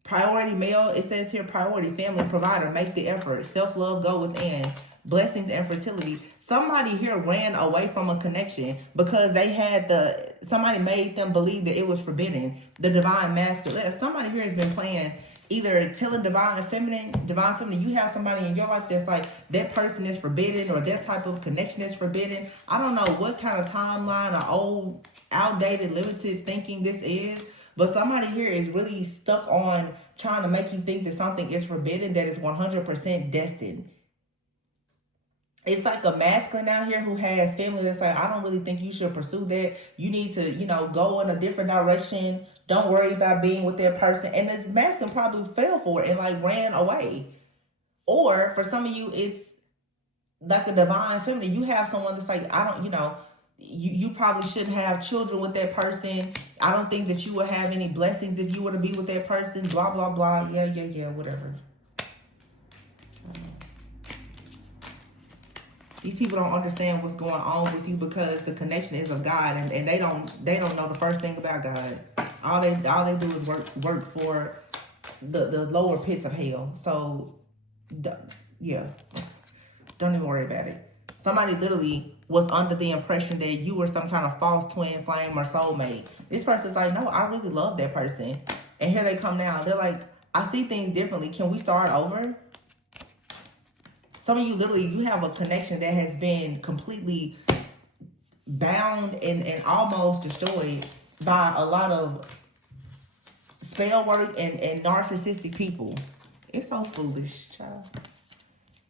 Priority male, it says here, priority, family, provider, make the effort. Self-love, go within. Blessings and fertility. Somebody here ran away from a connection because they had somebody made them believe that it was forbidden. The divine masculine. Somebody here has been playing either telling divine feminine, you have somebody in your life that's like, that person is forbidden or that type of connection is forbidden. I don't know what kind of timeline or old, outdated, limited thinking this is, but somebody here is really stuck on trying to make you think that something is forbidden that is 100% destined. It's like a masculine out here who has family that's like, I don't really think you should pursue that. You need to, go in a different direction. Don't worry about being with that person. And the masculine probably fell for it and like ran away. Or for some of you, it's like a divine feminine. You have someone that's like, you probably shouldn't have children with that person. I don't think that you would have any blessings if you were to be with that person. Blah, blah, blah. Yeah, whatever. These people don't understand what's going on with you because the connection is of God, and they don't know the first thing about God. All they do is work for the lower pits of hell. So yeah, don't even worry about it. Somebody literally was under the impression that you were some kind of false twin flame or soulmate. This person's like, no, I really love that person, and here they come now. They're like, I see things differently. Can we start over? Some of you literally, you have a connection that has been completely bound and almost destroyed by a lot of spell work and narcissistic people. It's so foolish, child.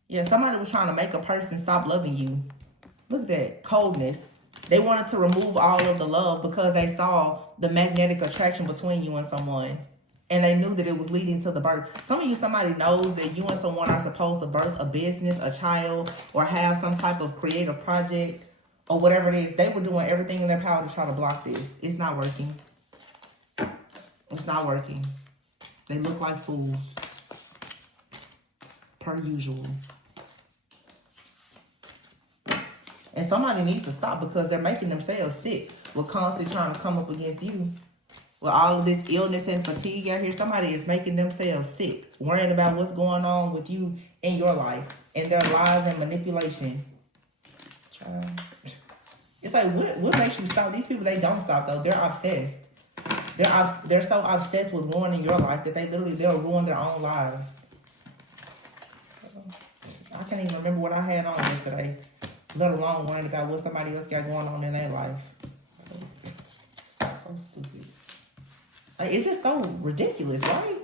Yeah, somebody was trying to make a person stop loving you. Look at that, coldness. They wanted to remove all of the love because they saw the magnetic attraction between you and someone. And they knew that it was leading to the birth. Some of you, somebody knows that you and someone are supposed to birth a business, a child, or have some type of creative project or whatever it is. They were doing everything in their power to try to block this. It's not working. It's not working. They look like fools. Per usual. And somebody needs to stop because they're making themselves sick with constantly trying to come up against you. With all of this illness and fatigue out here, somebody is making themselves sick, worrying about what's going on with you in your life and their lies and manipulation. Child. It's like, what makes you stop? These people, they don't stop though. They're obsessed. They're so obsessed with ruining your life that they'll ruin their own lives. I can't even remember what I had on yesterday, let alone worrying about what somebody else got going on in their life. So stupid. Like, it's just so ridiculous, right?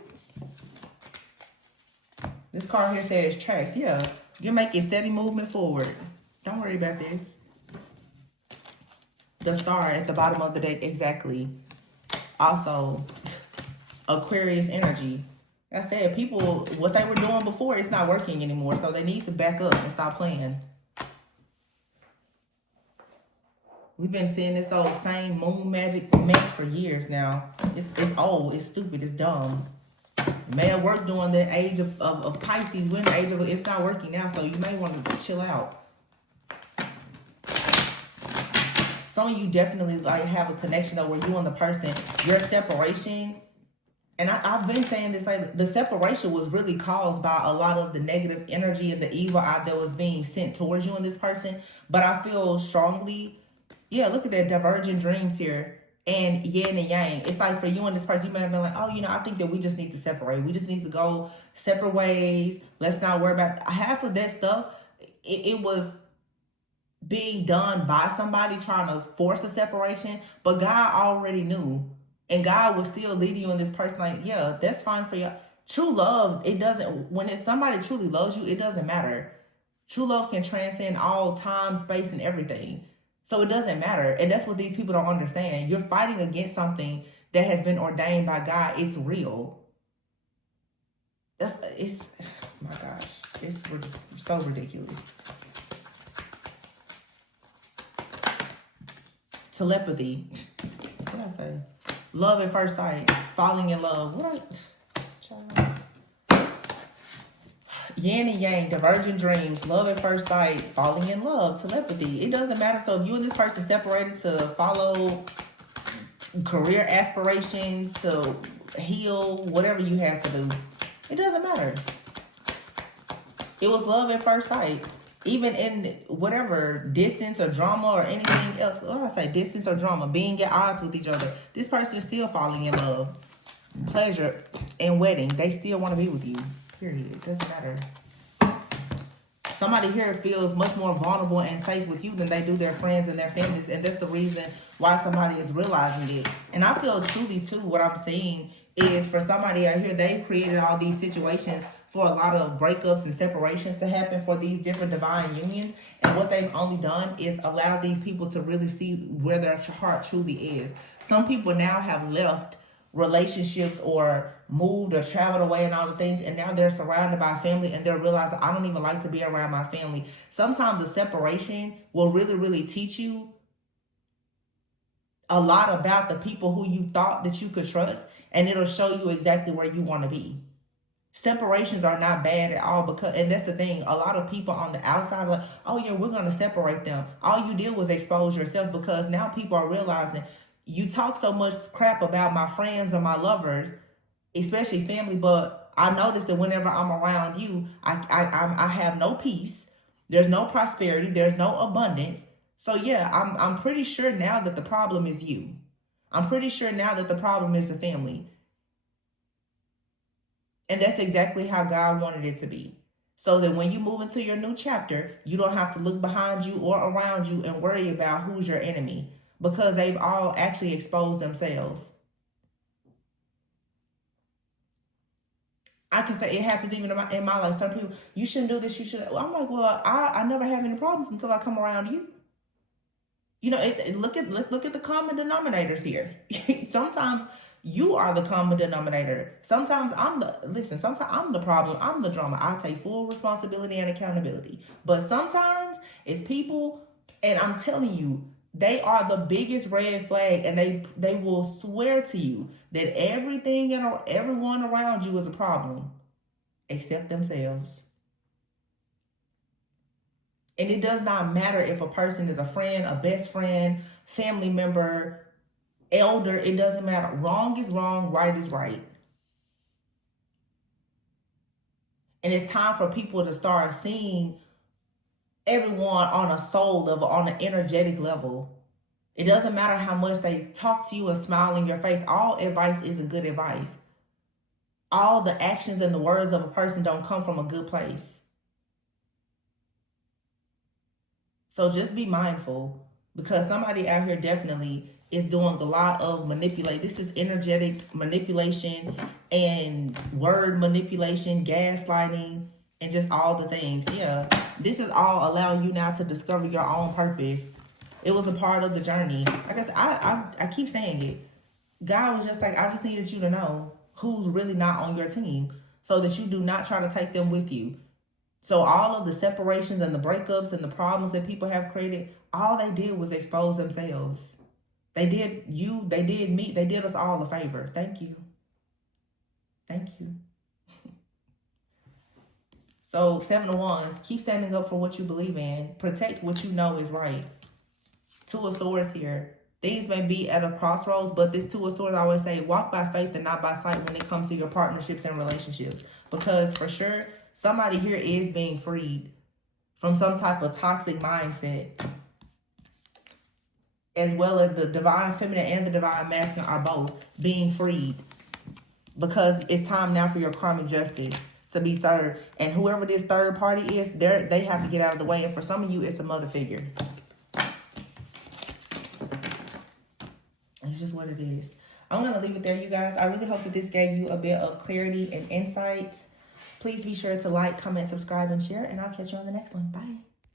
This card here says tracks. Yeah, you're making steady movement forward. Don't worry about this. The star at the bottom of the deck, exactly. Also, Aquarius energy. Like I said, people, what they were doing before, it's not working anymore. So they need to back up and stop playing. We've been seeing this old same moon magic mess for years now. It's old, it's stupid, it's dumb. It may have worked during the age of Pisces. We're in the age of, it's not working now, so you may want to chill out. Some of you definitely like have a connection though, where you and the person, your separation. And I've been saying this, like, the separation was really caused by a lot of the negative energy and the evil out that was being sent towards you and this person. But I feel strongly, yeah, look at that, divergent dreams here. And yin and yang. It's like for you and this person, you may have been like, oh, you know, I think that we just need to separate. We just need to go separate ways. Let's not worry about half of that stuff. It was being done by somebody trying to force a separation. But God already knew. And God was still leading you in this person like, yeah, that's fine for you. True love, it doesn't, when it's somebody truly loves you, it doesn't matter. True love can transcend all time, space, and everything. So it doesn't matter. And that's what these people don't understand. You're fighting against something that has been ordained by God. It's real. It's, oh my gosh, it's so ridiculous. Telepathy. What did I say? Love at first sight. Falling in love. What? Yin and yang, divergent dreams, love at first sight, falling in love, telepathy. It doesn't matter. So if you and this person separated to follow career aspirations, to heal, whatever you have to do, it doesn't matter. It was love at first sight. Even in whatever distance or drama or anything else, what do I say? Distance or drama, being at odds with each other. This person is still falling in love. Pleasure and wedding. They still want to be with you. Period. It doesn't matter. Somebody here feels much more vulnerable and safe with you than they do their friends and their families. And that's the reason why somebody is realizing it. And I feel truly, too, what I'm seeing is for somebody out here, they've created all these situations for a lot of breakups and separations to happen for these different divine unions. And what they've only done is allow these people to really see where their heart truly is. Some people now have left relationships or moved or traveled away and all the things, and now they're surrounded by family and they're realizing, I don't even like to be around my family. Sometimes the separation will really, really teach you a lot about the people who you thought that you could trust, and it'll show you exactly where you want to be. Separations are not bad at all, because, and that's the thing, a lot of people on the outside are like, oh yeah, we're going to separate them. All you did was expose yourself, because now people are realizing you talk so much crap about my friends or my lovers, especially family, but I notice that whenever I'm around you, I have no peace. There's no prosperity. There's no abundance. So yeah, I'm pretty sure now that the problem is you. I'm pretty sure now that the problem is the family. And that's exactly how God wanted it to be. So that when you move into your new chapter, you don't have to look behind you or around you and worry about who's your enemy, because they've all actually exposed themselves. I can say it happens even in my life. Some people, you shouldn't do this, you should. I'm like, well, I never have any problems until I come around you. You know, let's look at the common denominators here. Sometimes you are the common denominator. Sometimes sometimes I'm the problem. I'm the drama. I take full responsibility and accountability. But sometimes it's people, and I'm telling you, they are the biggest red flag, and they will swear to you that everything and everyone around you is a problem except themselves. And it does not matter if a person is a friend, a best friend, family member, elder. It doesn't matter. Wrong is wrong, right is right. And it's time for people to start seeing everyone on a soul level, on an energetic level. It doesn't matter how much they talk to you and smile in your face. All advice isn't good advice. All the actions and the words of a person don't come from a good place. So just be mindful, because somebody out here definitely is doing a lot of manipulate. This is energetic manipulation and word manipulation, gaslighting, and just all the things. Yeah, this is all allowing you now to discover your own purpose. It was a part of the journey. Like I said, I keep saying it. God was just like, I just needed you to know. who's really not on your team, so that you do not try to take them with you. So all of the separations and the breakups and the problems that people have created, all they did was expose themselves. They did you, they did me, they did us all a favor. Thank you. Thank you. So 7 of Wands, keep standing up for what you believe in. Protect what you know is right. 2 of Swords here. Things may be at a crossroads, but this 2 of Swords, I always say, walk by faith and not by sight when it comes to your partnerships and relationships. Because for sure, somebody here is being freed from some type of toxic mindset. As well as the divine feminine and the divine masculine are both being freed. Because it's time now for your karmic justice to be served. And whoever this third party is, they have to get out of the way. And for some of you, it's a mother figure. It's just what it is. I'm going to leave it there, you guys. I really hope that this gave you a bit of clarity and insight. Please be sure to like, comment, subscribe, and share. And I'll catch you on the next one. Bye.